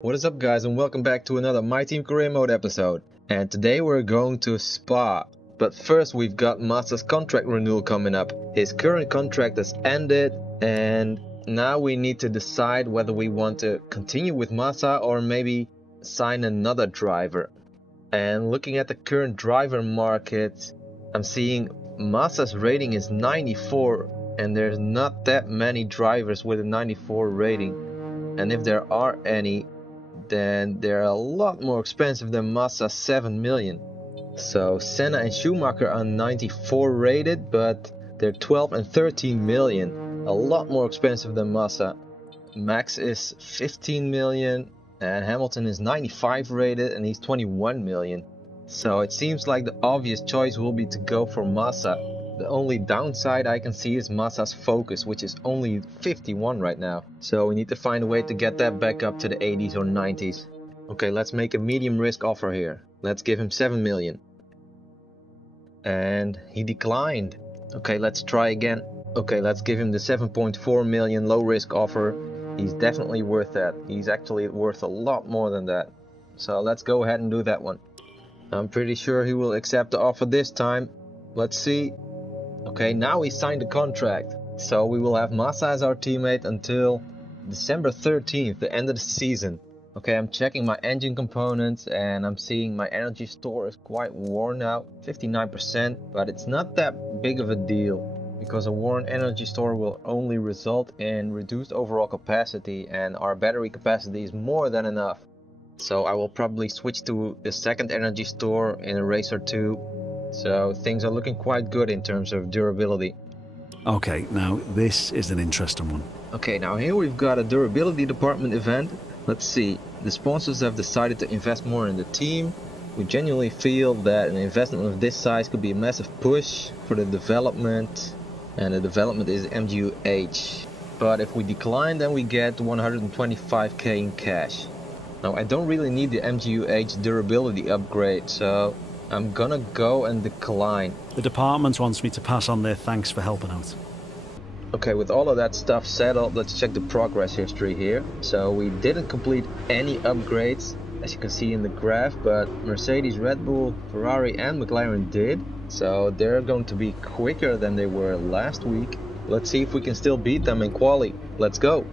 What is up guys, and welcome back to another My Team Career Mode episode. And today we're going to Spa. But first we've got MASSA'S contract renewal coming up. His current contract has ended and now we need to decide whether we want to continue with Massa or maybe sign another driver. And looking at the current driver market, I'm seeing MASSA'S rating is 94 and there's not that many drivers with a 94 rating. And if there are any, then they're a lot more expensive than Massa's 7 million. So Senna and Schumacher are 94 rated, but they're 12 and 13 million. A lot more expensive than Massa. Max is 15 million and Hamilton is 95 rated and he's 21 million. So it seems like the obvious choice will be to go for Massa. The only downside I can see is Massa's focus, which is only 51 right now. So we need to find a way to get that back up to the 80s or 90s. Okay, let's make a medium risk offer here. Let's give him 7 million. And he declined. Okay, let's try again. Okay, let's give him the 7.4 million low risk offer. He's definitely worth that. He's actually worth a lot more than that. So let's go ahead and do that one. I'm pretty sure he will accept the offer this time. Let's see. Okay, now he signed the contract. So we will have Massa as our teammate until December 13th, the end of the season. Okay, I'm checking my engine components and I'm seeing my energy store is quite worn out, 59%, but it's not that big of a deal because a worn energy store will only result in reduced overall capacity and our battery capacity is more than enough. So I will probably switch to the second energy store in a race or two. So things are looking quite good in terms of durability. Okay, now this is an interesting one. Okay, now here we've got a durability department event. Let's see, the sponsors have decided to invest more in the team. We genuinely feel that an investment of this size could be a massive push for the development. And the development is MGUH. But if we decline, then we get 125k in cash. Now I don't really need the MGUH durability upgrade, so I'm gonna go and decline. The department wants me to pass on their thanks for helping out. Okay, with all of that stuff settled, let's check the progress history here. So we didn't complete any upgrades, as you can see in the graph, but Mercedes, Red Bull, Ferrari and McLaren did. So they're going to be quicker than they were last week. Let's see if we can still beat them in quali. Let's go!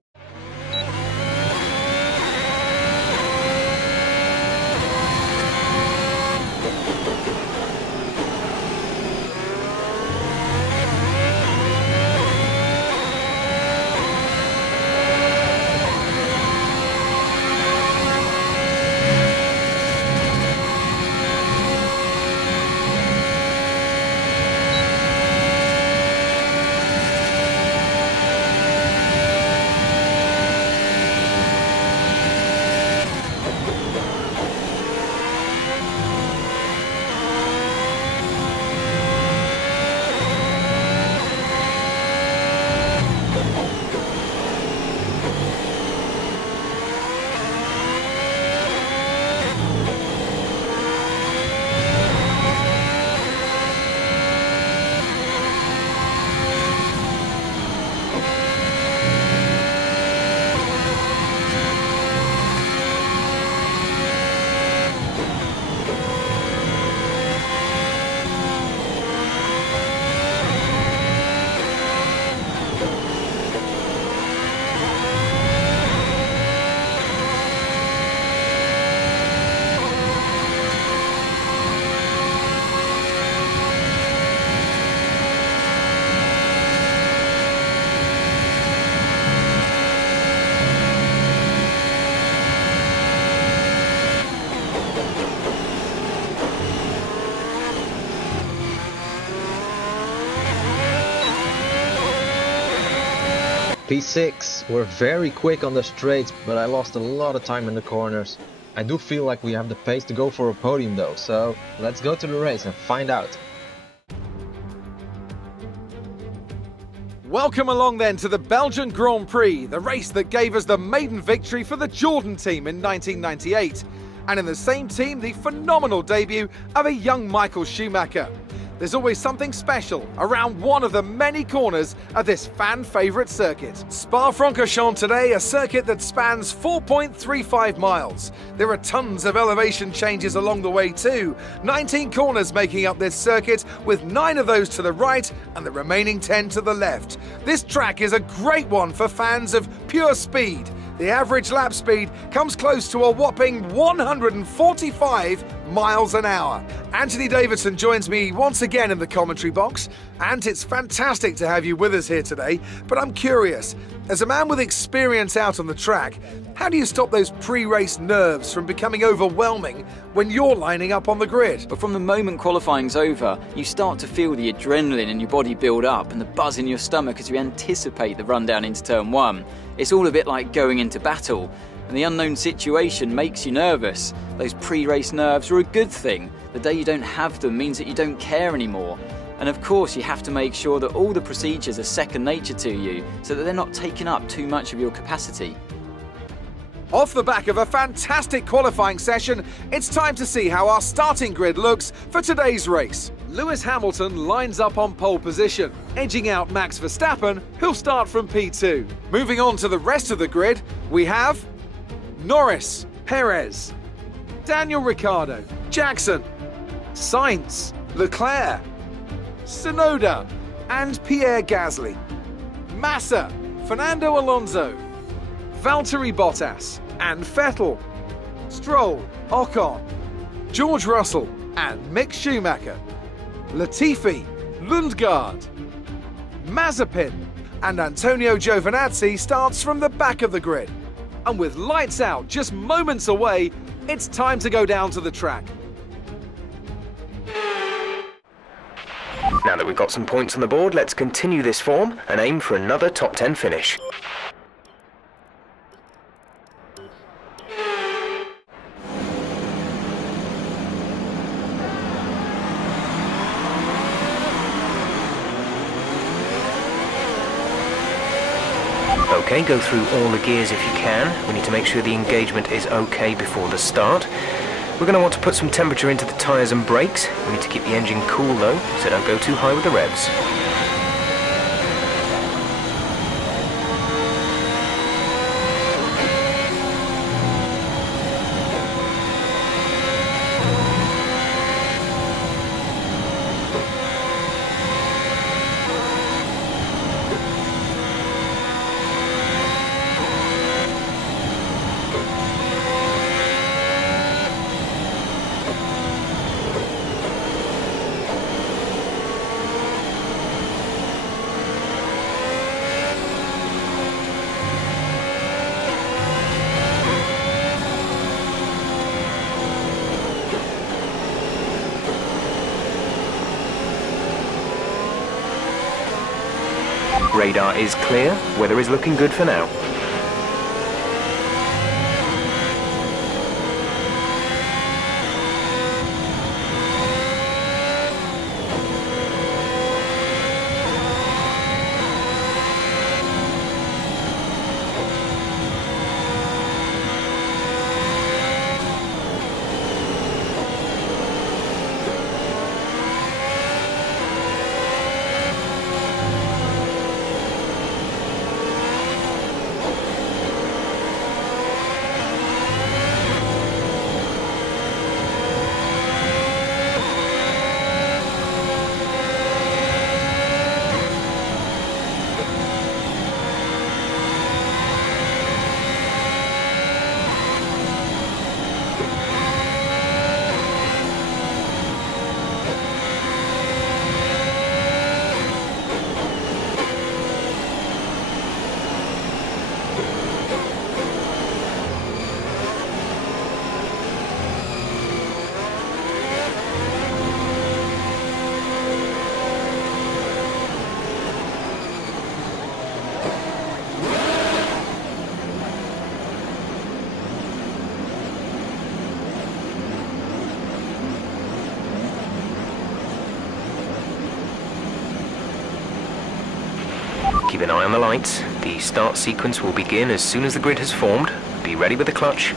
P6, we're very quick on the straights, but I lost a lot of time in the corners. I do feel like we have the pace to go for a podium though, so let's go to the race and find out. Welcome along then to the Belgian Grand Prix, the race that gave us the maiden victory for the Jordan team in 1998. And in the same team, the phenomenal debut of a young Michael Schumacher. There's always something special around one of the many corners of this fan-favourite circuit. Spa-Francorchamps today, a circuit that spans 4.35 miles. There are tons of elevation changes along the way too. 19 corners making up this circuit, with 9 of those to the right and the remaining 10 to the left. This track is a great one for fans of pure speed. The average lap speed comes close to a whopping 145 miles an hour. Anthony Davidson joins me once again in the commentary box. And it's fantastic to have you with us here today, but I'm curious, as a man with experience out on the track, how do you stop those pre-race nerves from becoming overwhelming when you're lining up on the grid? But from the moment qualifying's over, you start to feel the adrenaline in your body build up and the buzz in your stomach as you anticipate the run down into turn 1. It's all a bit like going into battle, and the unknown situation makes you nervous. Those pre-race nerves are a good thing. The day you don't have them means that you don't care anymore. And of course you have to make sure that all the procedures are second nature to you, so that they're not taking up too much of your capacity. Off the back of a fantastic qualifying session, it's time to see how our starting grid looks for today's race. Lewis Hamilton lines up on pole position, edging out Max Verstappen, who'll start from P2. Moving on to the rest of the grid, we have Norris, Perez, Daniel Ricciardo, Jackson, Sainz, Leclerc, Tsunoda, and Pierre Gasly. Massa, Fernando Alonso, Valtteri Bottas, and Vettel, Stroll, Ocon, George Russell, and Mick Schumacher, Latifi, Lundgaard, Mazepin, and Antonio Giovinazzi starts from the back of the grid. And with lights out just moments away, it's time to go down to the track. Now that we've got some points on the board, let's continue this form and aim for another top 10 finish. Okay, go through all the gears if you can. We need to make sure the engagement is okay before the start. We're going to want to put some temperature into the tyres and brakes. We need to keep the engine cool though, so don't go too high with the revs. Radar is clear, weather is looking good for now. Keep an eye on the lights. The start sequence will begin as soon as the grid has formed. Be ready with the clutch.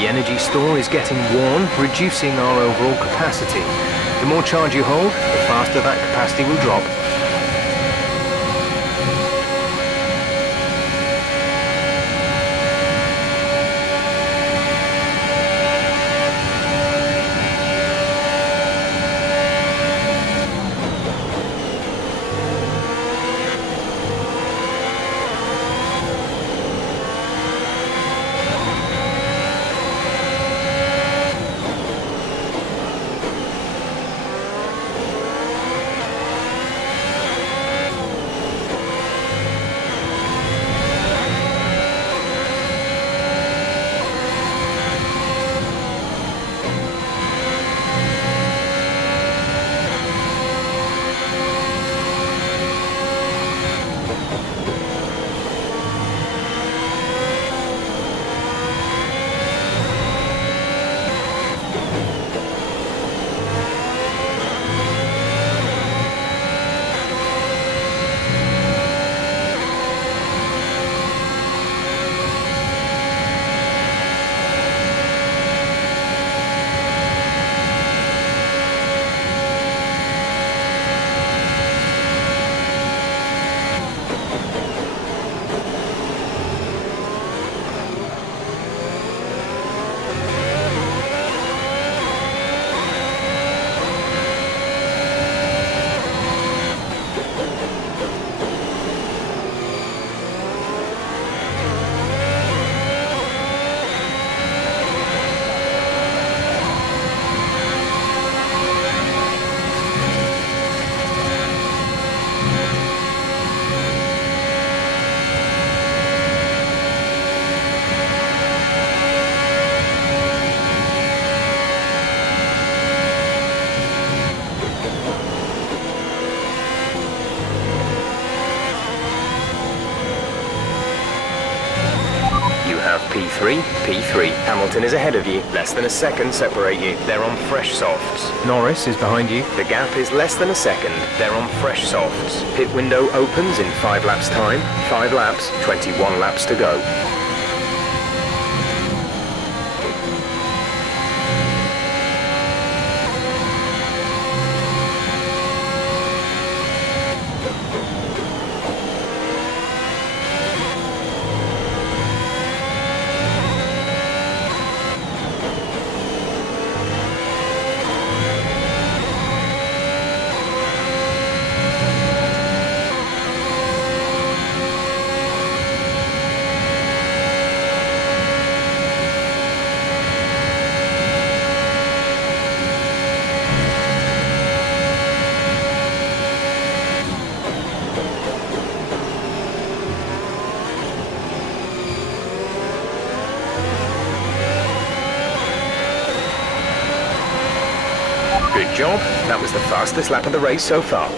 The energy store is getting worn, reducing our overall capacity. The more charge you hold, the faster that capacity will drop. P3, P3. Hamilton is ahead of you. Less than a second separate you. They're on fresh softs. Norris is behind you. The gap is less than a second. They're on fresh softs. Pit window opens in 5 laps time. 5 laps, 21 laps to go. Good job. That was the fastest lap of the race so far.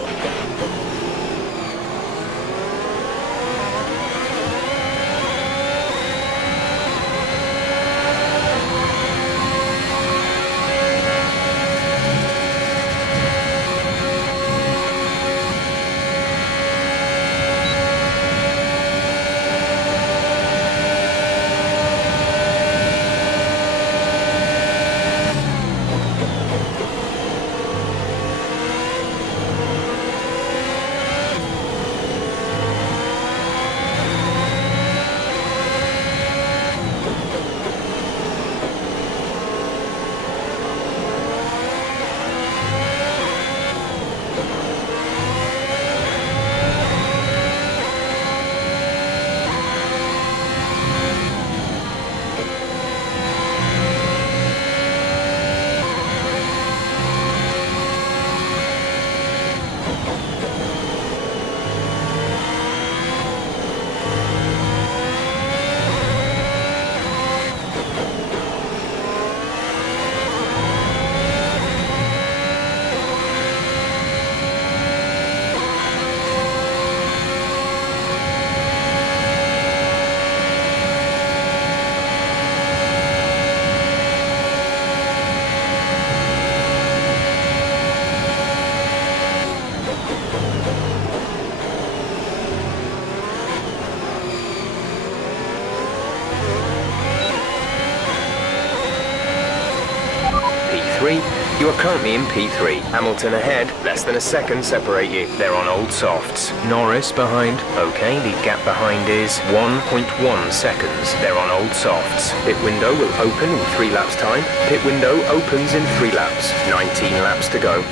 P3. You are currently in P3. Hamilton ahead, less than a second separate you. They're on old softs. Norris behind. Okay, the gap behind is 1.1 seconds. They're on old softs. Pit window will open in 3 laps time. Pit window opens in 3 laps. 19 laps to go.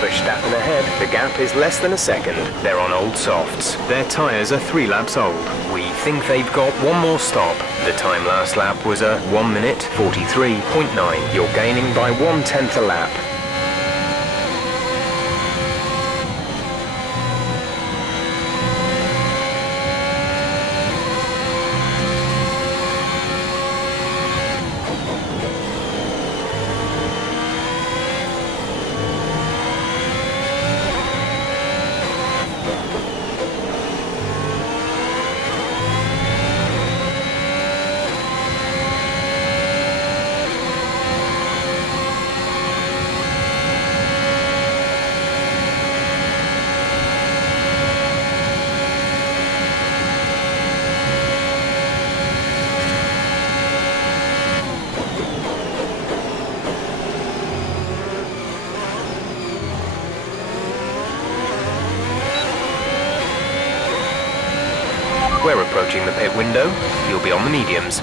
Verstappen ahead, the gap is less than a second. They're on old softs. Their tyres are 3 laps old. We think they've got one more stop. The time last lap was a 1 minute 43.9. You're gaining by 1/10 a lap. We're approaching the pit window. You'll be on the mediums.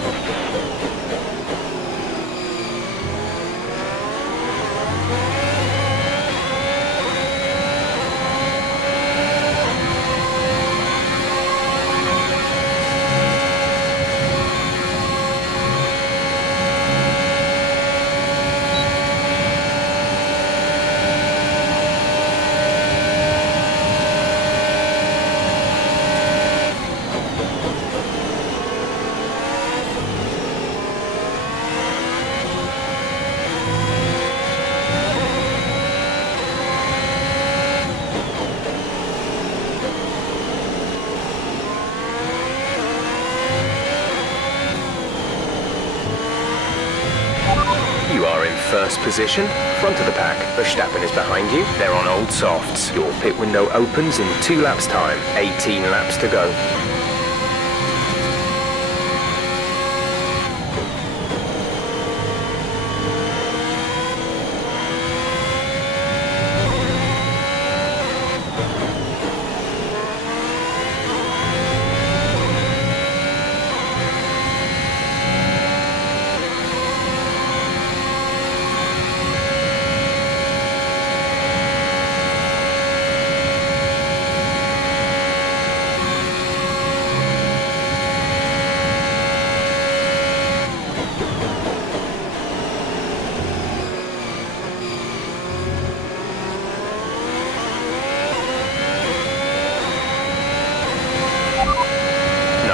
You are in first position, front of the pack. Verstappen is behind you. They're on old softs. Your pit window opens in 2 laps time. 18 laps to go.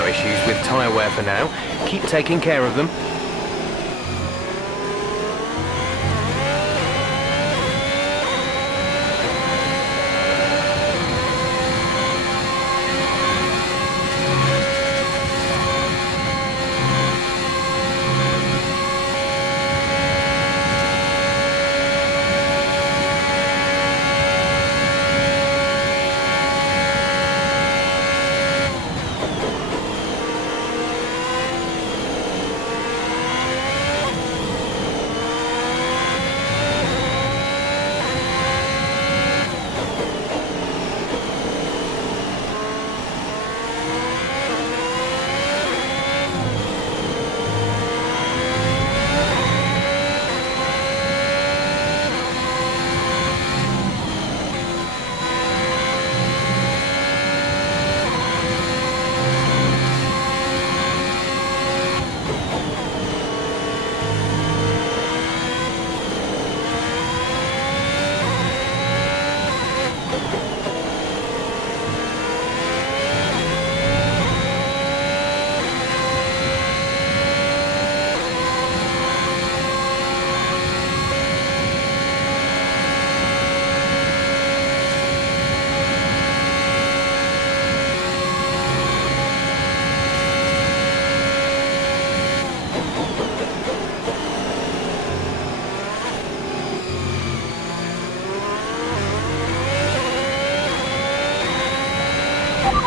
Issues with tyre wear for now. Keep taking care of them.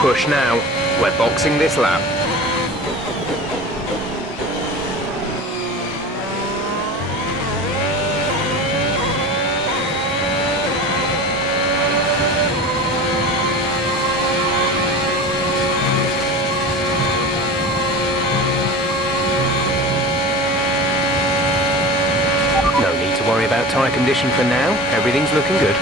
push now. We're boxing this lap. No need to worry about tyre condition for now. Everything's looking good.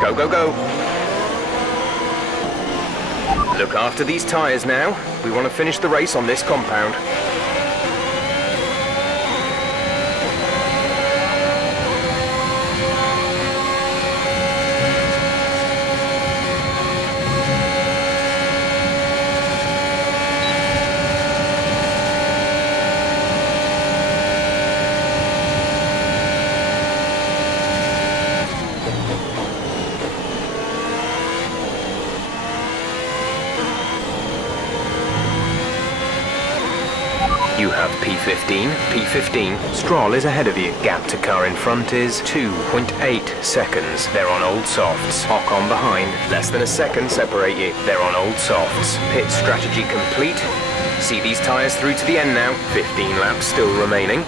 Go, go, go. Look after these tyres now. We want to finish the race on this compound. You have P15, P15. Stroll is ahead of you. Gap to car in front is 2.8 seconds. They're on old softs. Ocon behind. Less than a second separate you. They're on old softs. Pit strategy complete. See these tyres through to the end now. 15 laps still remaining.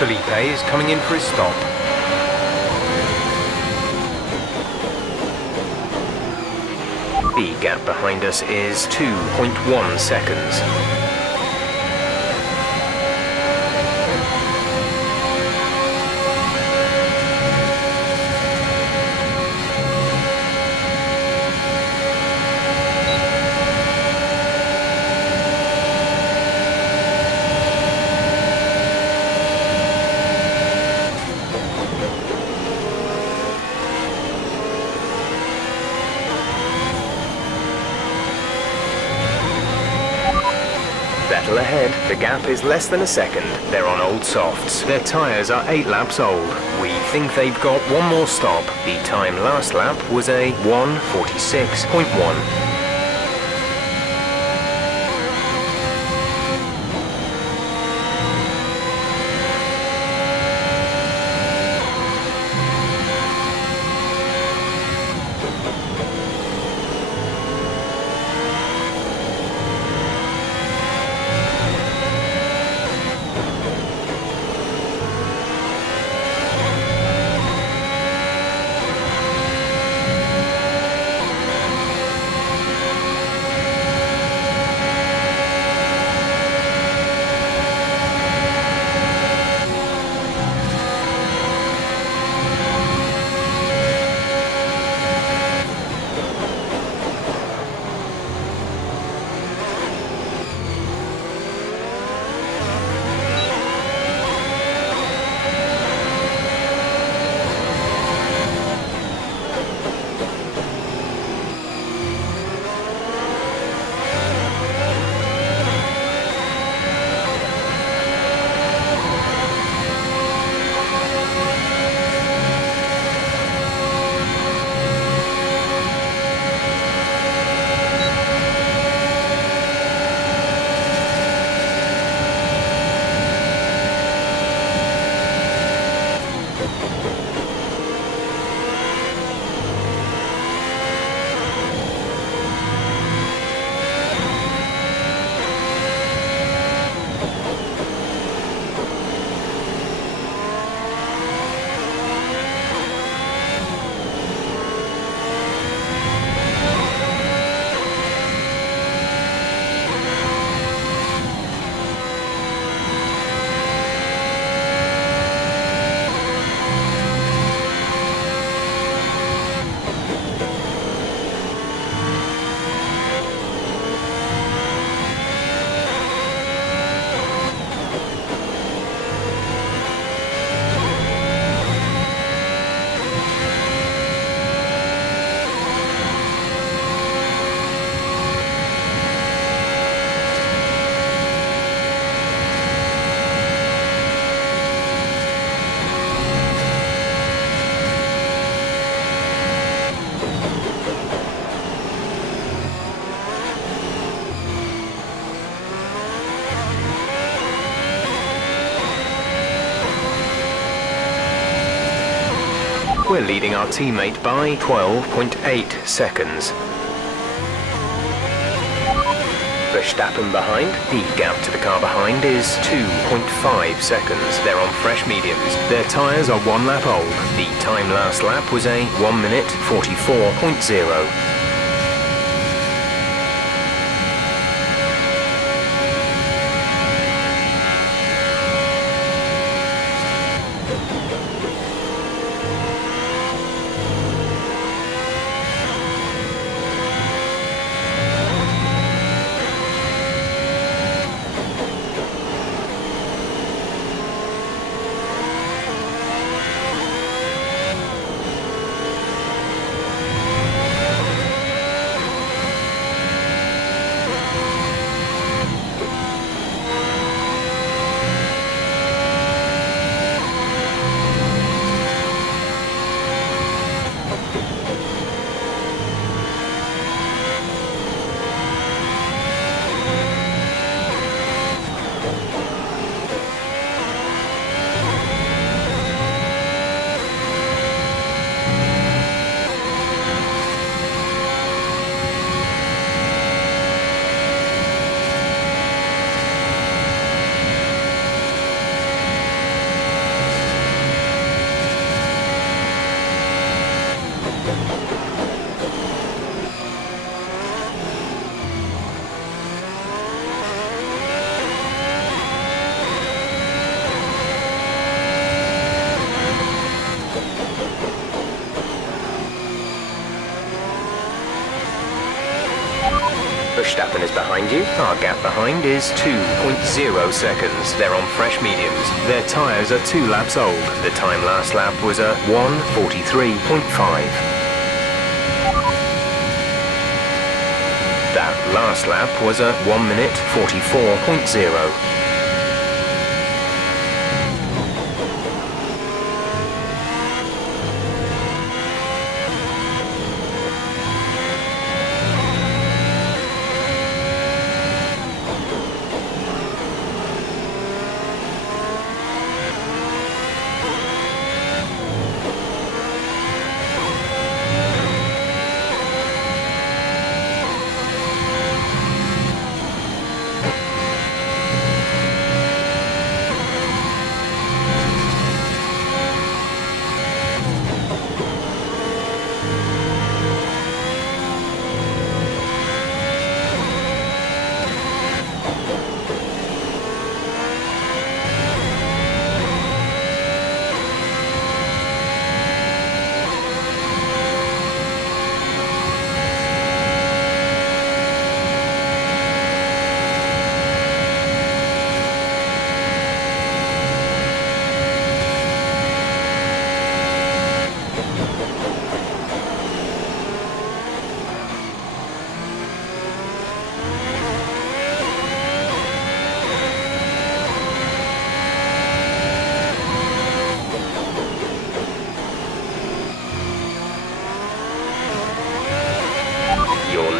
Felipe is coming in for his stop. The gap behind us is 2.1 seconds. Battle ahead. The gap is less than a second. They're on old softs. Their tyres are 8 laps old. We think they've got one more stop. The time last lap was a 1:46.1. we're leading our teammate by 12.8 seconds. Verstappen behind. The gap to the car behind is 2.5 seconds. They're on fresh mediums. Their tyres are 1 lap old. The time last lap was a 1 minute 44.0. Verstappen is behind you. Our gap behind is 2.0 seconds. They're on fresh mediums. Their tyres are 2 laps old. The time last lap was a 1:43.5. That last lap was a 1 minute 44.0.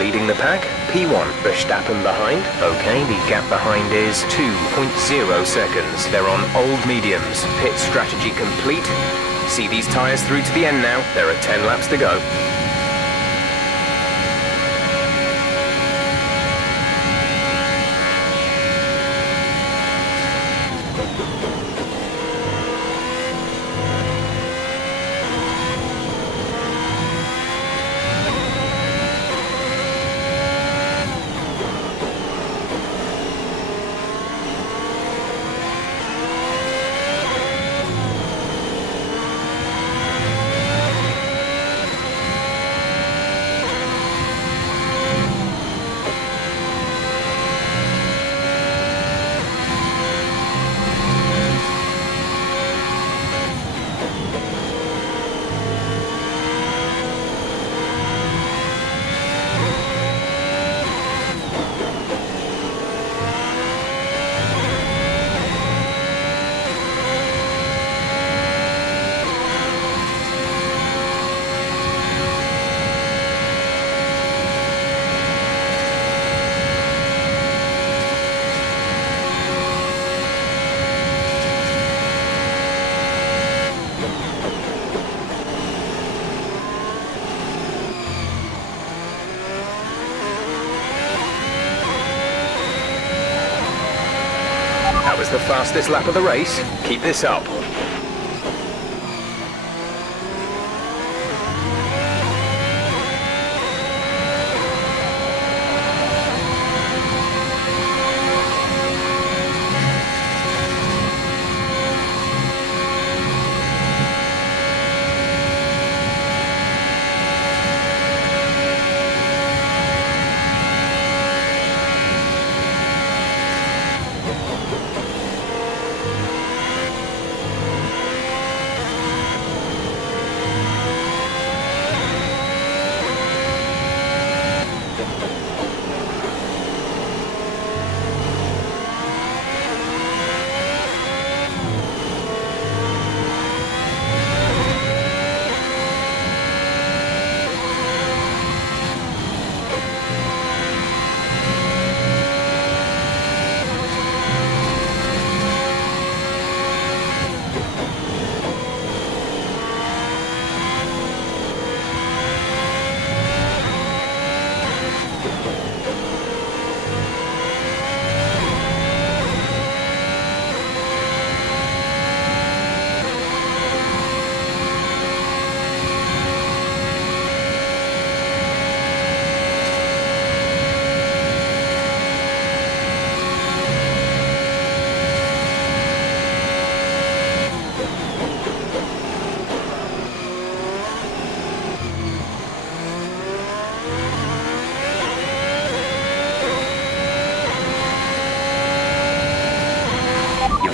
Leading the pack, P1, Verstappen behind. Okay, the gap behind is 2.0 seconds. They're on old mediums. Pit strategy complete. See these tyres through to the end now. There are 10 laps to go. That was the fastest lap of the race. Keep this up.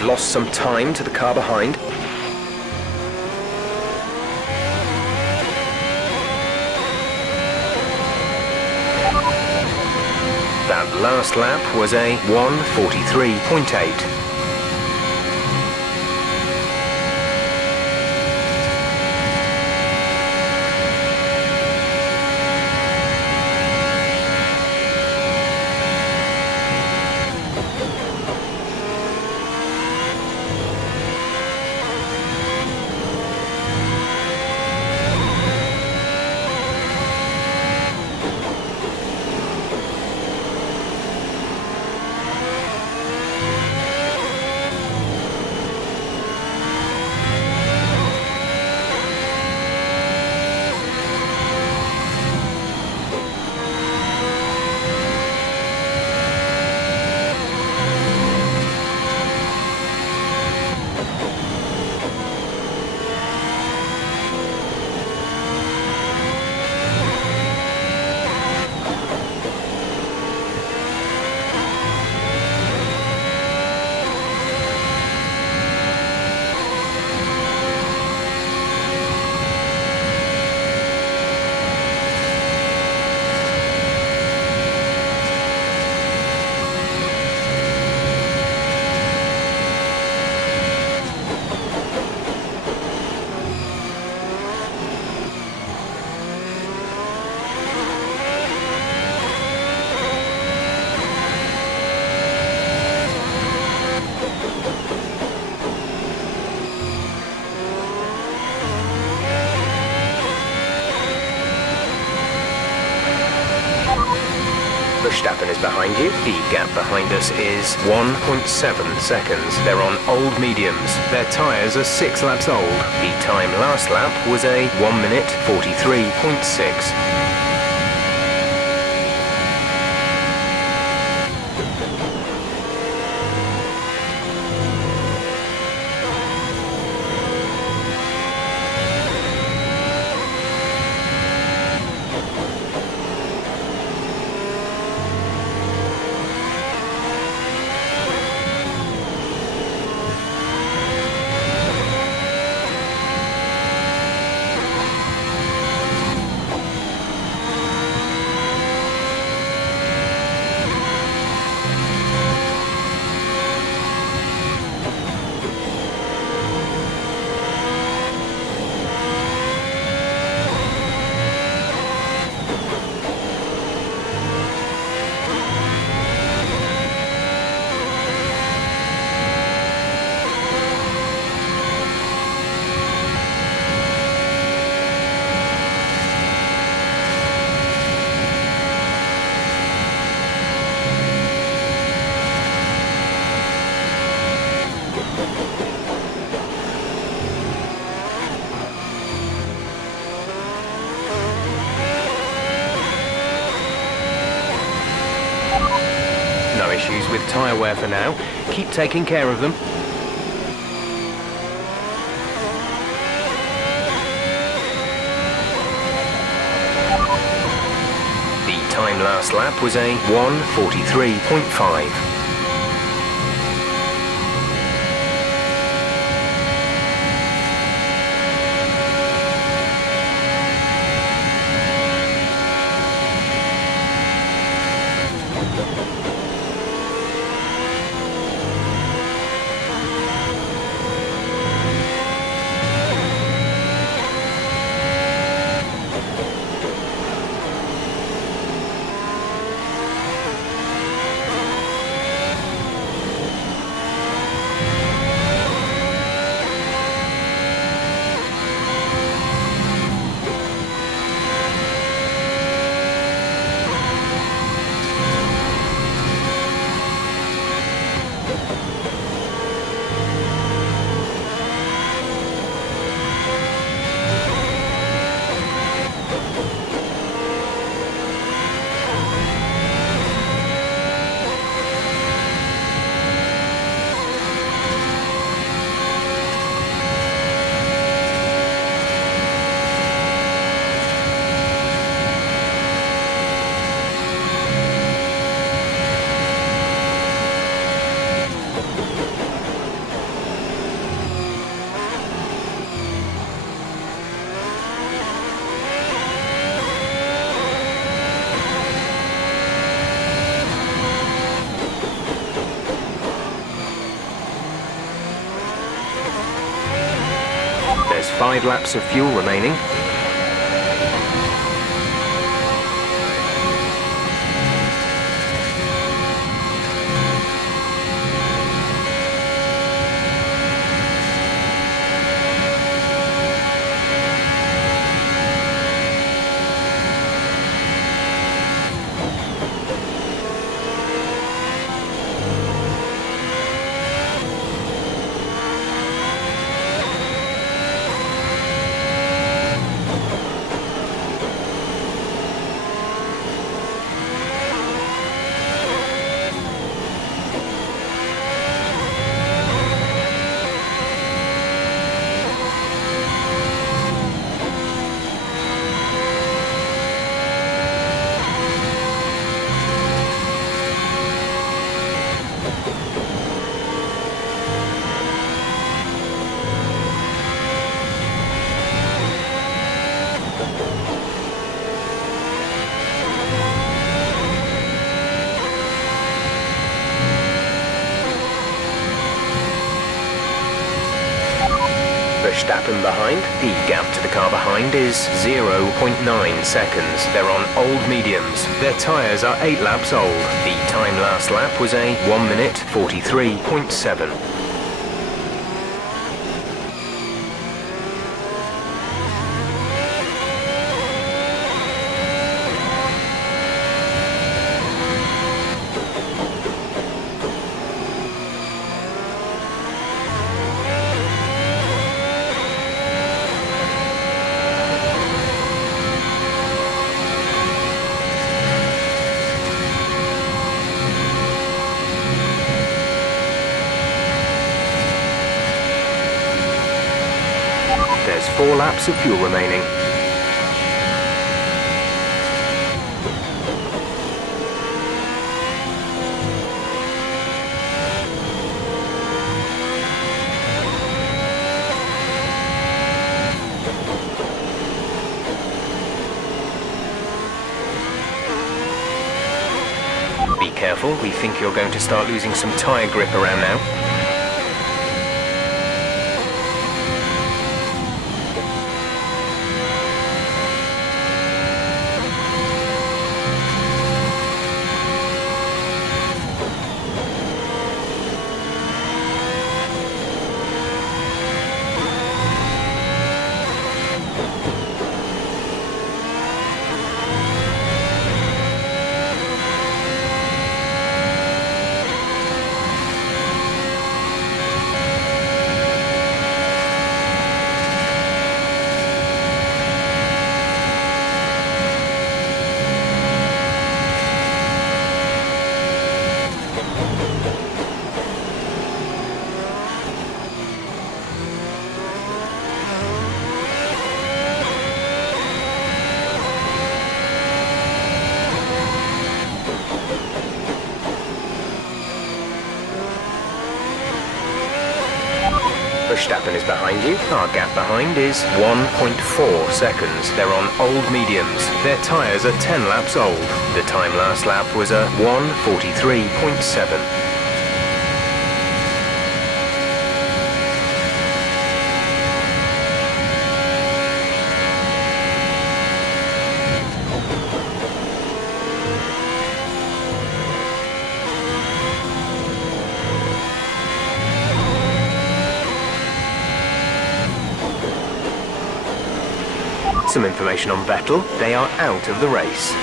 Lost some time to the car behind. That last lap was a 1:43.8. Verstappen is behind you. The gap behind us is 1.7 seconds. They're on old mediums. Their tyres are 6 laps old. The time last lap was a 1:43.6. tyre wear for now. Keep taking care of them. The time last lap was a 1:43.5. There's 5 laps of fuel remaining. Verstappen behind. The gap to the car behind is 0.9 seconds. They're on old mediums. Their tyres are 8 laps old. The time last lap was a 1:43.7. There's 4 laps of fuel remaining. Be careful, we think you're going to start losing some tyre grip around now. Verstappen is behind you. Our gap behind is 1.4 seconds. They're on old mediums. Their tyres are 10 laps old. The time last lap was a 1:43.7. Some information on Vettel, they are out of the race.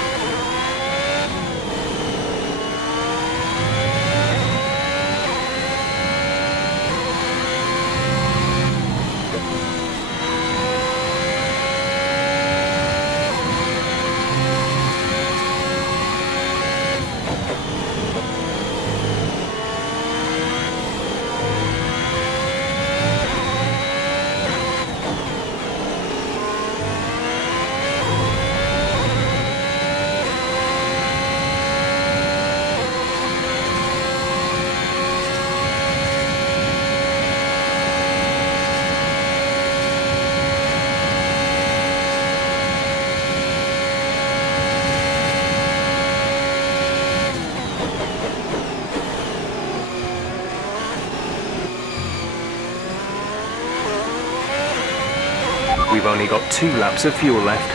We've only got 2 laps of fuel left.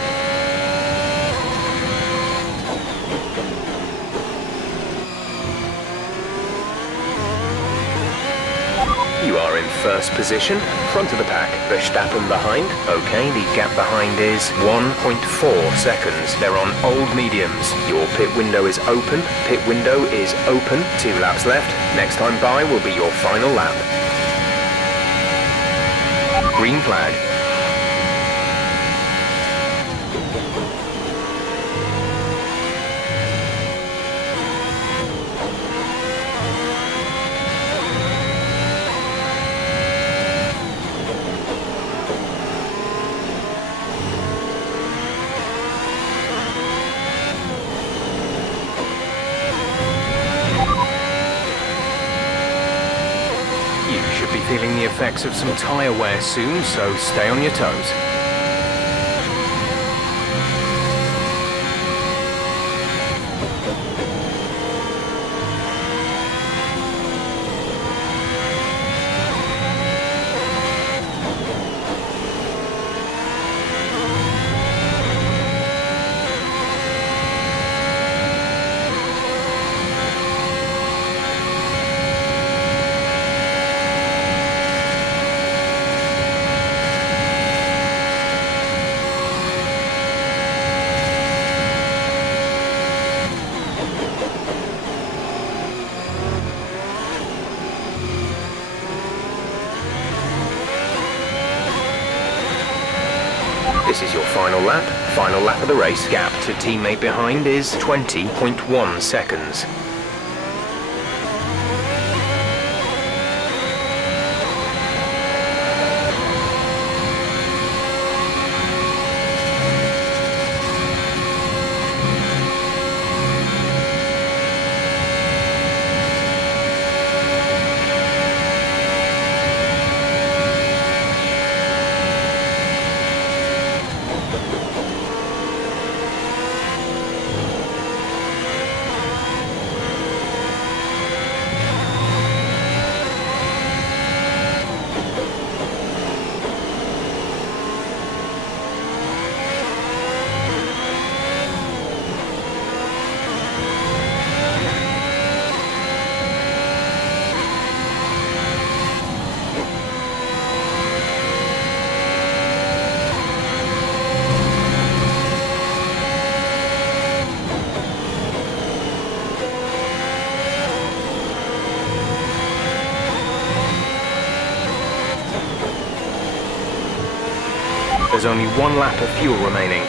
You are in first position, front of the pack. Verstappen behind. Okay, the gap behind is 1.4 seconds. They're on old mediums. Your pit window is open. Pit window is open. 2 laps left. Next time by will be your final lap. Green flag. Feeling the effects of some tyre wear soon, so stay on your toes. This is your final lap of the race. Gap to teammate behind is 20.1 seconds. There's only 1 lap of fuel remaining.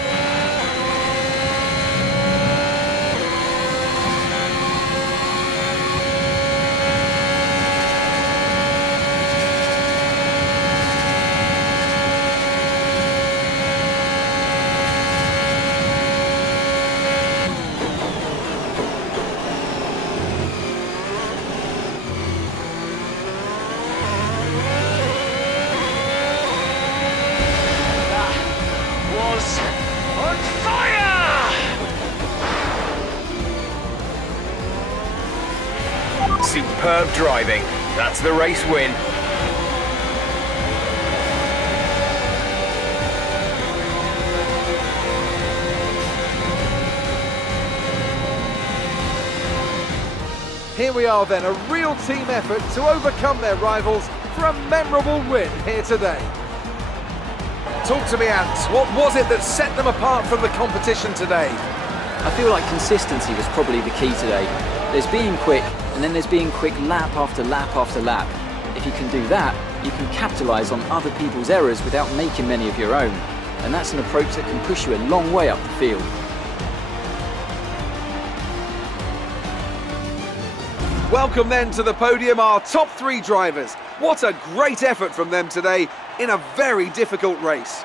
driving. That's the race win. Here we are then, a real team effort to overcome their rivals for a memorable win here today. Talk to me, Ant. What was it that set them apart from the competition today? I feel like consistency was probably the key today. There's being quick, and then there's being quick lap after lap after lap. If you can do that, you can capitalise on other people's errors without making many of your own. And that's an approach that can push you a long way up the field. Welcome then to the podium, our top 3 drivers. What a great effort from them today in a very difficult race.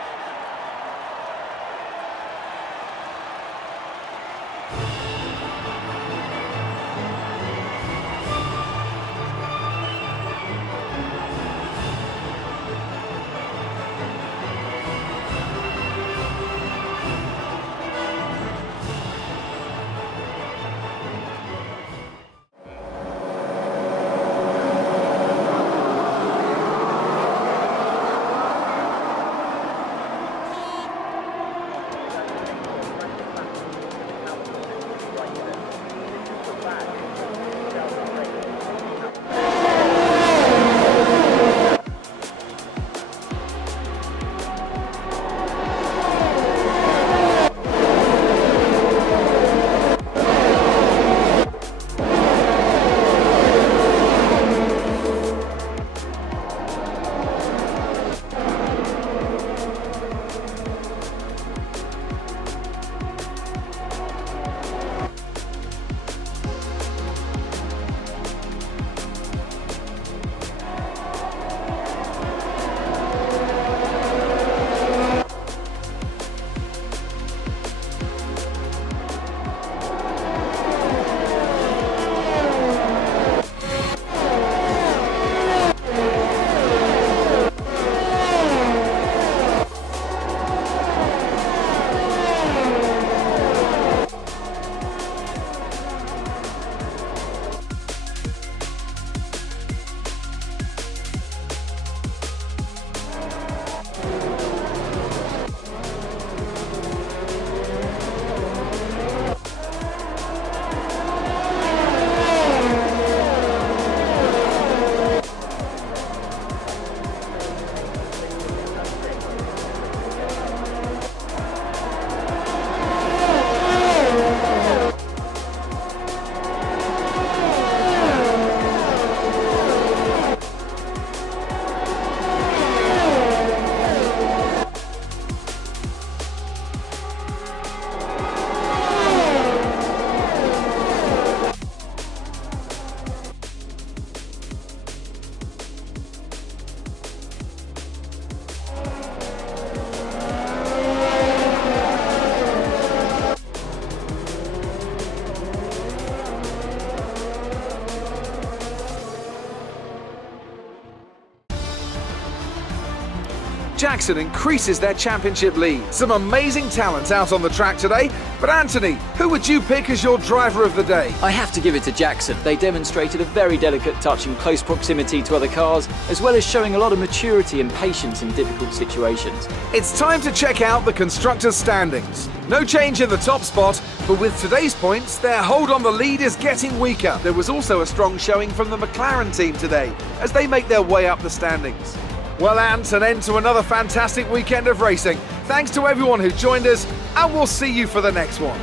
Jackson increases their championship lead. Some amazing talent out on the track today. But Anthony, who would you pick as your driver of the day? I have to give it to Jackson. They demonstrated a very delicate touch in close proximity to other cars, as well as showing a lot of maturity and patience in difficult situations. It's time to check out the constructors' standings. No change in the top spot, but with today's points, their hold on the lead is getting weaker. There was also a strong showing from the McLaren team today, as they make their way up the standings. Well, Ant, an end to another fantastic weekend of racing. Thanks to everyone who joined us, and we'll see you for the next one.